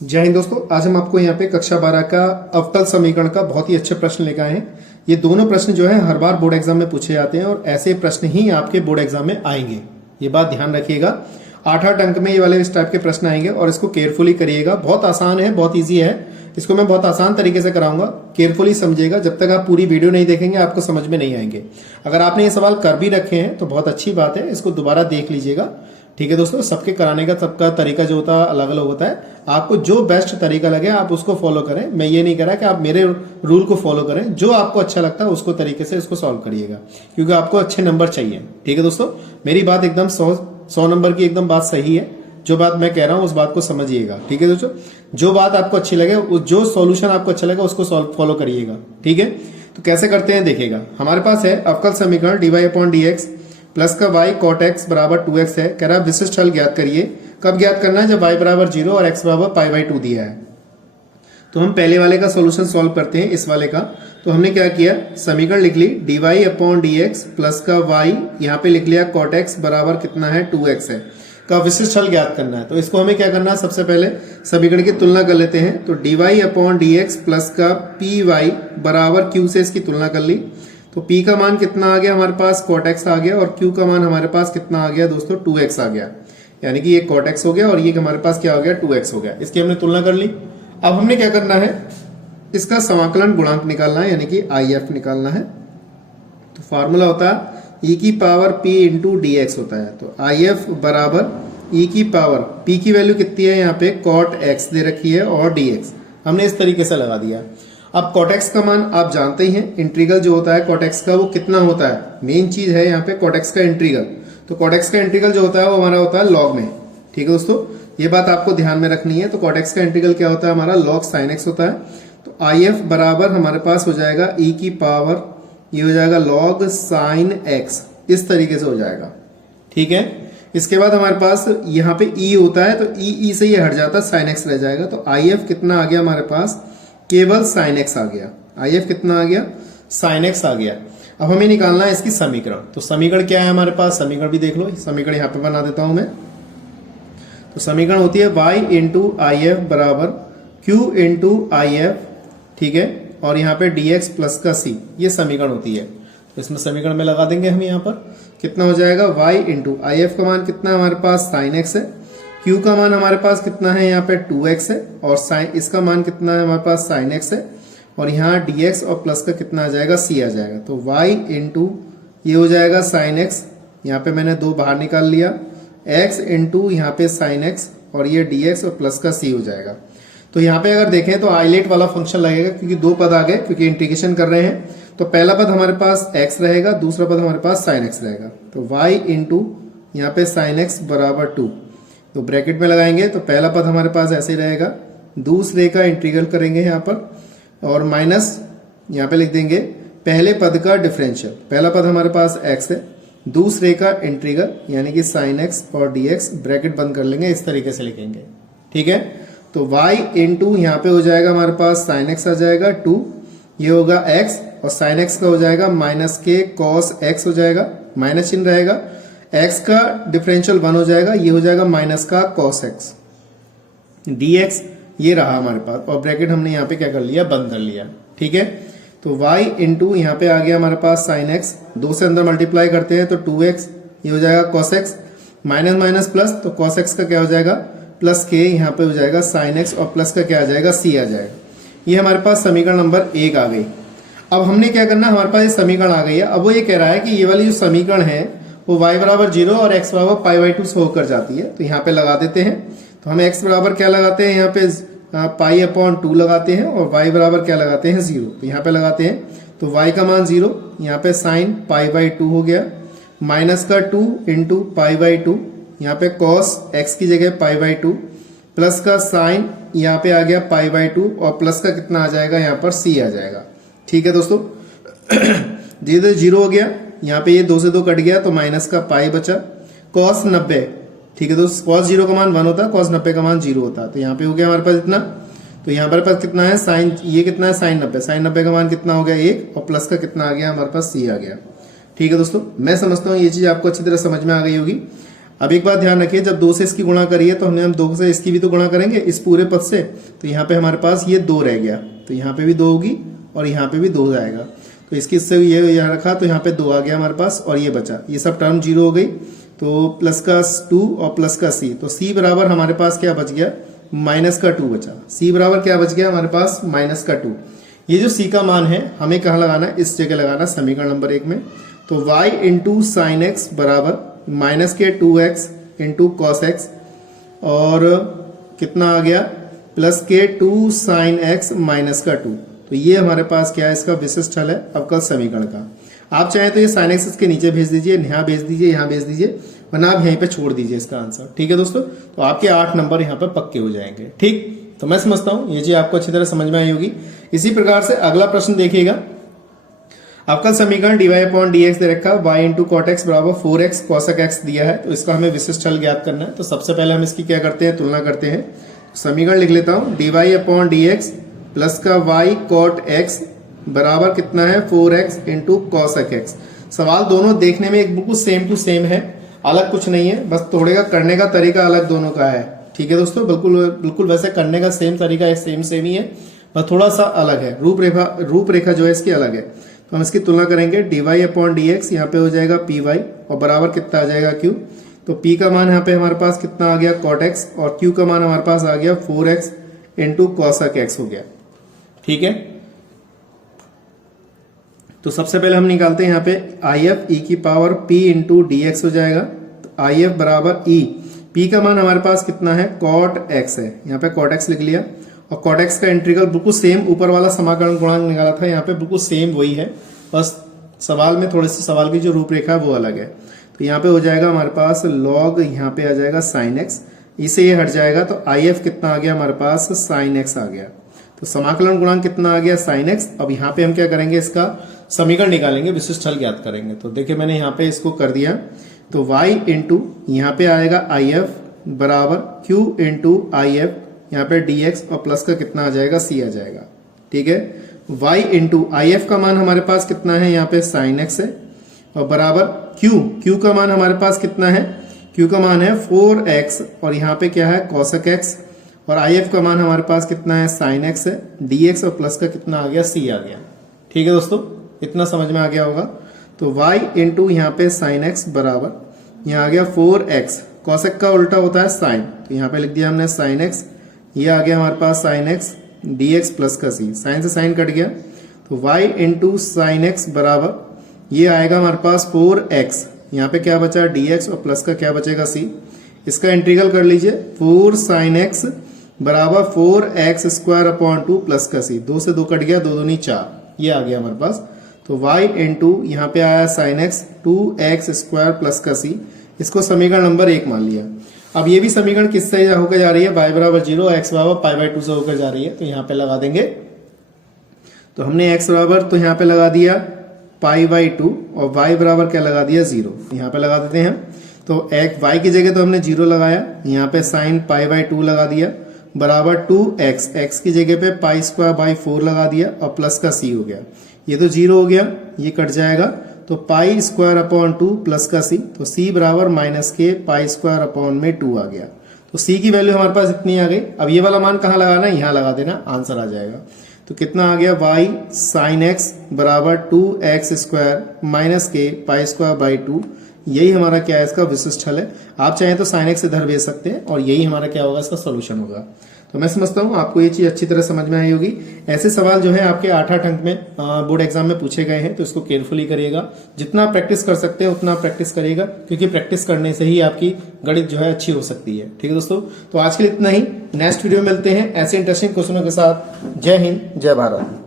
जय हिंद दोस्तों। आज हम आपको यहाँ पे कक्षा 12 का अवकल समीकरण का बहुत ही अच्छे प्रश्न लेकर आए हैं। ये दोनों प्रश्न जो है हर बार बोर्ड एग्जाम में पूछे जाते हैं और ऐसे प्रश्न ही आपके बोर्ड एग्जाम में आएंगे। ये बात ध्यान रखिएगा। 8-8 अंक में ये वाले इस टाइप के प्रश्न आएंगे और इसको केयरफुली करिएगा। बहुत आसान है, बहुत ईजी है। इसको मैं बहुत आसान तरीके से कराऊंगा, केयरफुली समझिएगा। जब तक आप पूरी वीडियो नहीं देखेंगे आपको समझ में नहीं आएंगे। अगर आपने ये सवाल कर भी रखे हैं तो बहुत अच्छी बात है, इसको दोबारा देख लीजिएगा। ठीक है दोस्तों, सबके कराने का सबका तरीका जो होता है अलग अलग होता है। आपको जो बेस्ट तरीका लगे आप उसको फॉलो करें। मैं ये नहीं कह रहा कि आप मेरे रूल को फॉलो करें, जो आपको अच्छा लगता है उसको तरीके से इसको सॉल्व करिएगा, क्योंकि आपको अच्छे नंबर चाहिए। ठीक है दोस्तों, मेरी बात एकदम 100 नंबर की एकदम बात सही है। जो बात मैं कह रहा हूं उस बात को समझिएगा। ठीक है दोस्तों, जो बात आपको अच्छी लगे, जो सॉल्यूशन आपको अच्छा लगे उसको फॉलो करिएगा। ठीक है, तो कैसे करते हैं देखिएगा। हमारे पास है अवकल समीकरण dy/dx प्लस का y cot x बराबर 2x है। कह रहा है विशिष्ट हल ज्ञात करिए। कब ज्ञात करना है? जब y बराबर 0 और x बराबर π/2 दिया है। तो हम पहले वाले का सॉल्यूशन सॉल्व करते हैं, इस वाले का। तो हमने क्या किया, समीकरण लिख ली dy/dx प्लस का y, यहाँ पे लिख लिया cot x बराबर कितना है 2x है, का विशिष्ट हल ज्ञात करना है। तो इसको हमें क्या करना है, सबसे पहले समीकरण की तुलना कर लेते हैं। तो dy/dx प्लस का py बराबर q से इसकी तुलना कर ली। तो p का मान कितना आ गया हमारे पास, cot x आ गया, और q का मान हमारे पास कितना आ गया दोस्तों, 2x आ गया। यानी कि ये cot x हो गया और ये हमारे पास क्या हो गया, 2x हो गया। इसकी हमने तुलना कर ली। अब हमने क्या करना है, इसका समाकलन गुणांक निकालना है, यानी कि IF निकालना है। तो फार्मूला होता है e की पावर p इंटू dx होता है। तो IF बराबर e की पावर, p की वैल्यू कितनी है यहाँ पे, cot x दे रखी है और dx हमने इस तरीके से लगा दिया। अब cot x का मान आप जानते ही हैं, इंटीग्रल जो होता है cot x का वो कितना होता है, मेन चीज है यहाँ पे cot x का इंटीग्रल। तो cot x का इंटीग्रल जो होता है वो हमारा होता है log में। ठीक है दोस्तों, ये बात आपको ध्यान में रखनी है। तो cot x का इंटीग्रल क्या होता है हमारा, log sin x होता है। तो IF बराबर हमारे पास हो जाएगा e की पावर, ये हो जाएगा log sin x, इस तरीके से हो जाएगा। ठीक है, इसके बाद हमारे पास यहाँ पे e होता है, तो e से ये हट जाता है, sin x रह जाएगा। तो IF कितना आ गया हमारे पास, केवल sin x आ गया। IF कितना आ गया, sin x आ गया। अब हमें निकालना है इसकी समीकरण। तो समीकरण क्या है हमारे पास, समीकरण भी देख लो। समीकरण यहाँ पे बना देता हूं मैं। तो समीकरण होती है y इंटू IF बराबर q इंटू IF, ठीक है, और यहाँ पे dx प्लस का c, ये समीकरण होती है। तो इसमें समीकरण में लगा देंगे हम। यहाँ पर कितना हो जाएगा, y इंटू IF का मान कितना है हमारे पास, sin x है, q का मान हमारे पास कितना है यहाँ पे 2x है, और sin इसका मान कितना है हमारे पास sin x है, और यहाँ dx और प्लस का कितना आ जाएगा, c आ जाएगा। तो y इंटू ये हो जाएगा sin x, यहाँ पे मैंने 2 बाहर निकाल लिया, x इंटू यहाँ पे sin x, और ये dx और प्लस का c हो जाएगा। तो यहाँ पे अगर देखें तो आइलेट वाला फंक्शन लगेगा, क्योंकि 2 पद आ गए, क्योंकि इंटीग्रेशन कर रहे हैं। तो पहला पद हमारे पास x रहेगा, दूसरा पद हमारे पास sin x रहेगा। तो y इंटू यहाँ पे sin x बराबर 2, तो ब्रैकेट में लगाएंगे। तो पहला पद हमारे पास ऐसे ही रहेगा, दूसरे का इंटीग्रल करेंगे यहाँ पर, और माइनस यहाँ पे लिख देंगे पहले पद का डिफरेंशियल। पहला पद हमारे पास x है, दूसरे का इंटीग्रल यानी कि sin x और dx, ब्रैकेट बंद कर लेंगे, इस तरीके से लिखेंगे। ठीक है, तो y इंटू यहाँ पे हो जाएगा हमारे पास sin x आ जाएगा 2, ये होगा x, और sin x का हो जाएगा माइनस के cos x हो जाएगा, माइनस चिन्ह रहेगा, x का डिफरेंशियल 1 हो जाएगा, ये हो जाएगा माइनस का cos x, dx ये रहा हमारे पास, और ब्रैकेट हमने यहाँ पे क्या कर लिया, बंद कर लिया। ठीक है, तो y इंटू यहाँ पे आ गया हमारे पास sin x, 2 से अंदर मल्टीप्लाई करते हैं तो 2x, ये हो जाएगा cos x, minus minus plus, तो cos x का क्या हो जाएगा, प्लस के यहाँ पे हो जाएगा sin x, और प्लस का क्या आ जाएगा, c आ जाएगा। ये हमारे पास समीकरण नंबर 1 आ गई। अब हमने क्या करना, हमारे पास ये समीकरण आ गई है। अब वो ये कह रहा है कि ये वाली जो समीकरण है वो y बराबर 0 और x बराबर π/2 से होकर जाती है। तो यहाँ पे लगा देते हैं। तो हम x बराबर क्या लगाते हैं, यहाँ पे π/2 लगाते हैं, और y बराबर क्या लगाते हैं, 0। तो यहाँ पे लगाते हैं। तो y का मान 0, यहाँ पे साइन π/2 हो गया, माइनस का 2 इंटू π/2, यहाँ पे cos x की जगह π/2, प्लस का साइन यहाँ पे आ गया π/2, और प्लस का कितना आ जाएगा, यहाँ पर c आ जाएगा। ठीक है दोस्तों, धीरे धीरे 0 हो गया, यहाँ पे ये 2 से 2 कट गया, तो माइनस का पाई बचा, cos 90। ठीक है दोस्तों, cos 0 का मान 1 होता है, cos 90 का मान 0 होता है। तो यहाँ पे हो गया हमारे पास इतना। तो यहाँ पर पास कितना है, साइन, ये कितना है, साइन 90, साइन 90 का मान कितना हो गया 1, और प्लस का कितना आ गया हमारे पास, c आ गया। ठीक है दोस्तों, मैं समझता हूँ ये चीज आपको अच्छी तरह समझ में आ गई होगी। अब एक बात ध्यान रखिए, जब 2 से इसकी गुणा करिए तो हम 2 से इसकी भी तो गुणा करेंगे इस पूरे पद से, तो यहाँ पे हमारे पास ये 2 रह गया, तो यहाँ पे भी 2 होगी और यहाँ पे भी 2 आएगा, तो इसकी इससे ये यहाँ रखा तो यहाँ पे 2 आ गया हमारे पास और ये बचा, ये सब टर्म 0 हो गई, तो प्लस का 2 और प्लस का c, तो c बराबर हमारे पास क्या बच गया, माइनस का 2 बचा। c बराबर क्या बच गया हमारे पास, माइनस का 2। ये जो c का मान है हमें कहाँ लगाना है, इस जगह लगाना समीकरण नंबर 1 में। तो y इंटू साइन एक्स बराबर माइनस के 2x इंटू कॉस एक्स और कितना आ गया, प्लस के 2 साइन एक्स माइनस का 2। तो ये हमारे पास क्या है, इसका विशिष्ट हल है अवकल समीकरण का। आप चाहें तो ये साइन एक्स इसके नीचे भेज दीजिए, यहाँ भेज दीजिए, यहाँ भेज दीजिए, वरना आप यहीं पे छोड़ दीजिए इसका आंसर। ठीक है दोस्तों, तो आपके 8 नंबर यहाँ पे पक्के हो जाएंगे। ठीक, तो मैं समझता हूँ ये चीज आपको अच्छी तरह समझ में आई होगी। इसी प्रकार से अगला प्रश्न देखिएगा, अवकल समीकरण dy अपॉन dx दे रखा, y इंटू कॉट एक्स बराबर 4x cosec x दिया है, तो इसका हमें विशिष्ट हल ज्ञात करना है। तो सबसे पहले हम इसकी क्या करते हैं, तुलना करते हैं। समीकरण लिख लेता हूँ, dy अपॉन dx प्लस का y cot x बराबर कितना है, 4x इंटू cosec x। सवाल दोनों देखने में एक बिल्कुल सेम टू सेम है, अलग कुछ नहीं है, बस थोड़े का करने का तरीका अलग दोनों का है। ठीक है दोस्तों, बिल्कुल वैसे करने का सेम तरीका है, सेम ही है, बस थोड़ा सा अलग है, रूपरेखा जो है इसकी अलग है। तो हम इसकी तुलना करेंगे, dy अपॉन dx यहाँ पे हो जाएगा py और बराबर कितना आ जाएगा q। तो p का मान यहाँ पे हमारे पास कितना आ गया, cot x, और q का मान हमारे पास आ गया 4x इंटू cosec x हो गया। ठीक है, तो सबसे पहले हम निकालते हैं यहाँ पे if e की पावर p इंटू dx हो जाएगा। तो if बराबर e, p का मान हमारे पास कितना है, cot x है, यहाँ पे cot x लिख लिया, और cot x का इंटीग्रल बिल्कुल सेम, ऊपर वाला समाकलन गुणांक निकाला था, यहाँ पे बिल्कुल सेम वही है, बस सवाल में थोड़े से सवाल की जो रूपरेखा है वो अलग है। तो यहाँ पे हो जाएगा हमारे पास log, यहाँ पे आ जाएगा sin x, इसे ये हट जाएगा, तो if कितना आ गया हमारे पास, sin x आ गया। तो समाकलन गुणांक कितना आ गया, sin x। अब यहाँ पे हम क्या करेंगे, इसका समीकरण निकालेंगे, विशिष्ट हल ज्ञात करेंगे। तो देखिए मैंने यहाँ पे इसको कर दिया, तो y इंटू यहाँ पे आएगा if बराबर q इंटू if, यहाँ पे dx और प्लस का कितना आ जाएगा, c आ जाएगा। ठीक है, y इंटू if का मान हमारे पास कितना है, यहाँ पे sin x है, और बराबर q का मान हमारे पास कितना है, q का मान है 4x, और यहाँ पे क्या है, cosec x, और if का मान हमारे पास कितना है, sin x है, dx और प्लस का कितना आ गया, c आ गया। ठीक है दोस्तों, इतना समझ में आ गया होगा। तो y इंटू यहाँ पे sin x बराबर यहाँ आ गया 4x, cosec का उल्टा होता है sin, तो यहाँ पे लिख दिया हमने sin x, ये आ गया हमारे पास sin x dx प्लस का c, sin से sin कट गया, तो y इंटू sin x बराबर ये आएगा हमारे पास 4x, यहाँ पे क्या बचा, dx और प्लस का क्या बचेगा, c। इसका इंटीग्रल कर लीजिए, 4 sin x बराबर 4x स्क्वायर अपॉन 2 प्लस का c, 2 से 2 कट गया, 2 दूनी 4, ये आ गया हमारे पास। तो y इंटू यहाँ पे आया sin x 2x square plus का c, इसको समीकरण नंबर 1 मान लिया। अब ये भी समीकरण किससे होकर जा रही है, y बराबर 0, x बराबर π/2 से होकर जा रही है, तो यहाँ पे लगा देंगे। तो हमने x बराबर तो यहाँ पे लगा दिया π/2 और y बराबर क्या लगा दिया, 0, यहाँ पे लगा देते हैं। तो y की जगह तो हमने 0 लगाया, यहाँ पे sin π/2 लगा दिया, बराबर 2x, x की जगह पे π² 4 लगा दिया और प्लस का c हो गया। ये तो 0 हो गया, ये कट जाएगा, तो π² अपॉन 2 प्लस का c, तो c बराबर माइनस के π² अपॉन में 2 आ गया। तो c की वैल्यू हमारे पास इतनी आ गई। अब ये वाला मान कहाँ लगाना है, यहाँ लगा देना, आंसर आ जाएगा। तो कितना आ गया, y sin x बराबर 2x स्क्वायर माइनस के π² 2, यही हमारा क्या है, इसका विशिष्ट हल है। आप चाहें तो sin x इधर भेज सकते हैं और यही हमारा क्या होगा, इसका सोल्यूशन होगा। तो मैं समझता हूँ आपको ये चीज अच्छी तरह समझ में आई होगी। ऐसे सवाल जो है आपके 8-8 अंक में बोर्ड एग्जाम में पूछे गए हैं, तो इसको केयरफुली करिएगा। जितना प्रैक्टिस कर सकते हैं उतना प्रैक्टिस करिएगा, क्योंकि प्रैक्टिस करने से ही आपकी गणित जो है अच्छी हो सकती है। ठीक है दोस्तों, तो आज के लिए इतना ही। नेक्स्ट वीडियो में मिलते हैं ऐसे इंटरेस्टिंग क्वेश्चनों के साथ। जय हिंद, जय भारत।